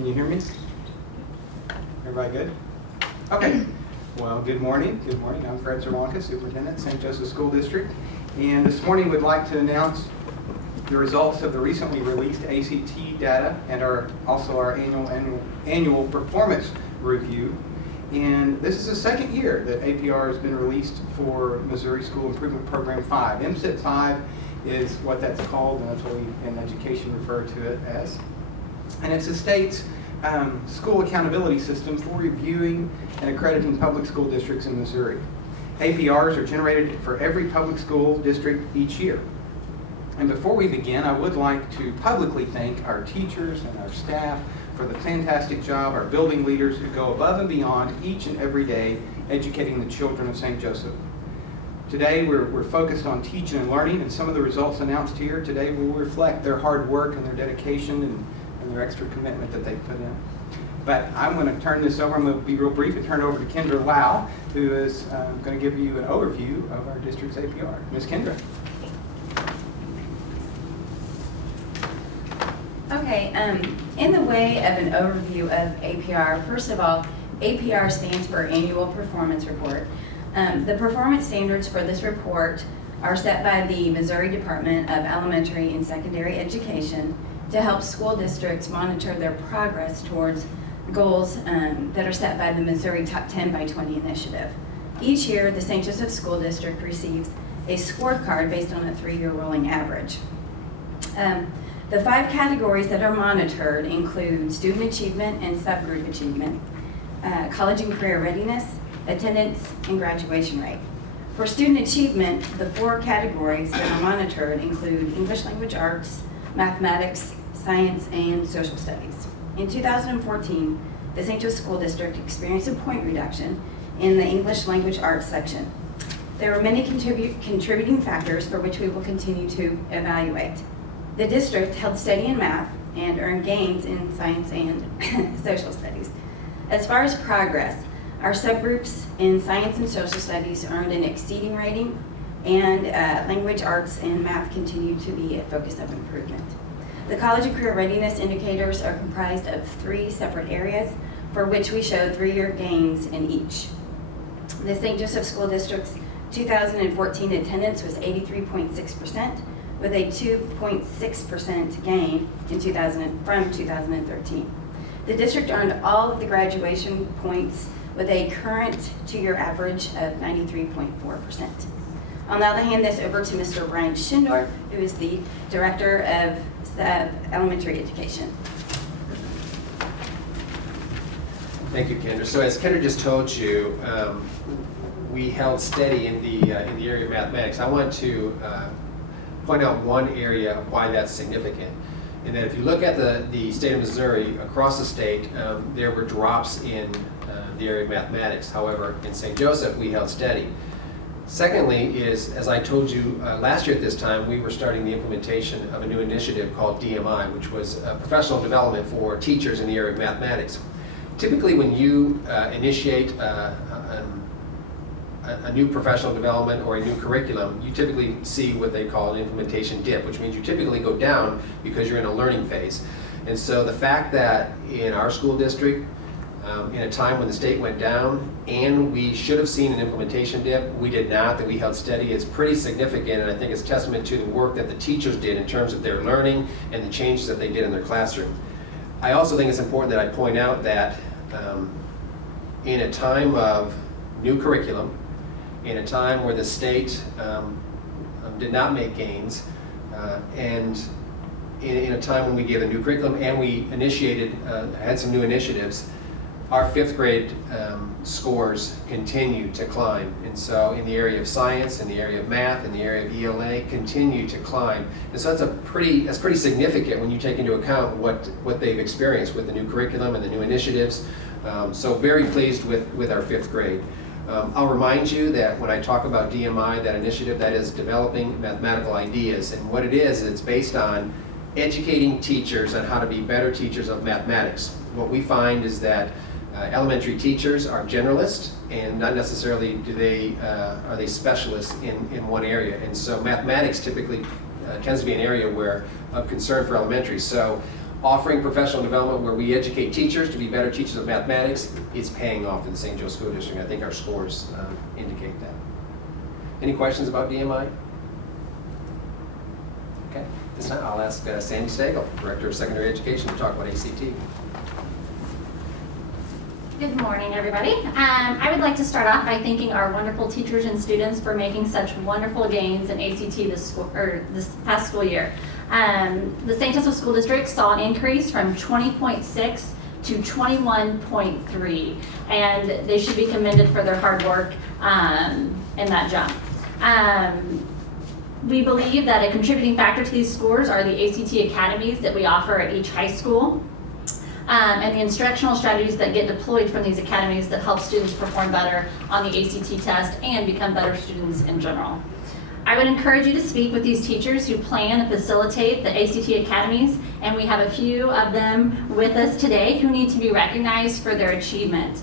Can you hear me? Everybody good? Okay. Well, good morning. Good morning. I'm Fred Cerwanka, Superintendent, St. Joseph School District. And this morning we'd like to announce the results of the recently released ACT data and also our annual performance review. And this is the second year that APR has been released for Missouri School Improvement Program 5. MSIP 5 is what that's called, and that's what we in education refer to it as. And it's the state's school accountability system for reviewing and accrediting public school districts in Missouri. APRs are generated for every public school district each year. And before we begin, I would like to publicly thank our teachers and our staff for the fantastic job, our building leaders who go above and beyond each and every day educating the children of St. Joseph. Today we're focused on teaching and learning, and some of the results announced here today will reflect their hard work and their dedication and their extra commitment that they've put in. But I'm going to turn this over, I'm going to be real brief and turn it over to Kendra Lau, who is going to give you an overview of our district's APR. Ms. Kendra. Okay, in the way of an overview of APR, first of all, APR stands for Annual Performance Report. The performance standards for this report are set by the Missouri Department of Elementary and Secondary Education to help school districts monitor their progress towards goals that are set by the Missouri Top 10 by 20 initiative. Each year, the St. Joseph School District receives a scorecard based on a 3-year rolling average. The 5 categories that are monitored include student achievement and subgroup achievement, college and career readiness, attendance, and graduation rate. For student achievement, the 4 categories that are monitored include English language arts, mathematics, science, and social studies. In 2014, the St. Joseph School District experienced a point reduction in the English language arts section. There are many contributing factors for which we will continue to evaluate. The district held steady in math and earned gains in science and social studies. As far as progress, our subgroups in science and social studies earned an exceeding rating, and language arts and math continue to be a focus of improvement. The college and career readiness indicators are comprised of 3 separate areas for which we showed 3-year gains in each. The St. Joseph School District's 2014 attendance was 83.6%, with a 2.6% gain in from 2013. The district earned all of the graduation points with a current 2-year average of 93.4%. I'll now hand this over to Mr. Brian Schindorf, who is the Director of Elementary Education. Thank you, Kendra. So as Kendra just told you, we held steady in the area of mathematics. I want to point out one area of why that's significant. And that if you look at the state of Missouri, across the state, there were drops in the area of mathematics. However, in St. Joseph, we held steady. Secondly is, as I told you last year at this time, we were starting the implementation of a new initiative called DMI, which was professional development for teachers in the area of mathematics. Typically, when you initiate a new professional development or a new curriculum, you typically see what they call an implementation dip, which means you typically go down because you're in a learning phase. And so the fact that in our school district, in a time when the state went down and we should have seen an implementation dip, we did not, that we held steady, is pretty significant, and I think it's testament to the work that the teachers did in terms of their learning and the changes that they did in their classroom. I also think it's important that I point out that in a time of new curriculum, in a time where the state did not make gains, and in a time when we gave a new curriculum and we had some new initiatives, our 5th grade scores continue to climb. And so in the area of science, in the area of math, in the area of ELA, continue to climb. And so that's pretty significant when you take into account what they've experienced with the new curriculum and the new initiatives. So very pleased with our 5th grade. I'll remind you that when I talk about DMI, that initiative, that is developing mathematical ideas. And what it is, it's based on educating teachers on how to be better teachers of mathematics. What we find is that elementary teachers are generalists, and not necessarily are they specialists in one area. And so mathematics typically tends to be an area of concern for elementary. So offering professional development where we educate teachers to be better teachers of mathematics, it's paying off in the St. Joe School District. I think our scores indicate that. Any questions about DMI? Okay, this time I'll ask Sandy Stagel, Director of Secondary Education, to talk about ACT. Good morning, everybody. I would like to start off by thanking our wonderful teachers and students for making such wonderful gains in ACT this past school year. The St. Joseph School District saw an increase from 20.6 to 21.3, and they should be commended for their hard work in that jump. We believe that a contributing factor to these scores are the ACT academies that we offer at each high school. And the instructional strategies that get deployed from these academies that help students perform better on the ACT test and become better students in general. I would encourage you to speak with these teachers who plan and facilitate the ACT academies, and we have a few of them with us today who need to be recognized for their achievement.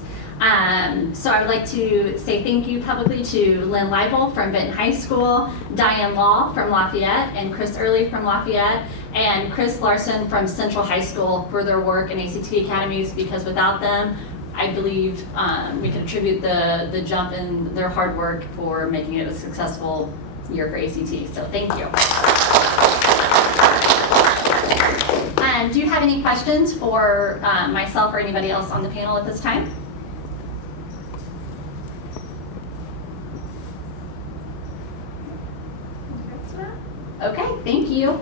So I would like to say thank you publicly to Lynn Leibel from Benton High School, Diane Law from Lafayette, and Chris Early from Lafayette, and Chris Larson from Central High School for their work in ACT academies, because without them, I believe we can attribute the jump in their hard work for making it a successful year for ACT. So thank you. And do you have any questions for myself or anybody else on the panel at this time? Okay, thank you.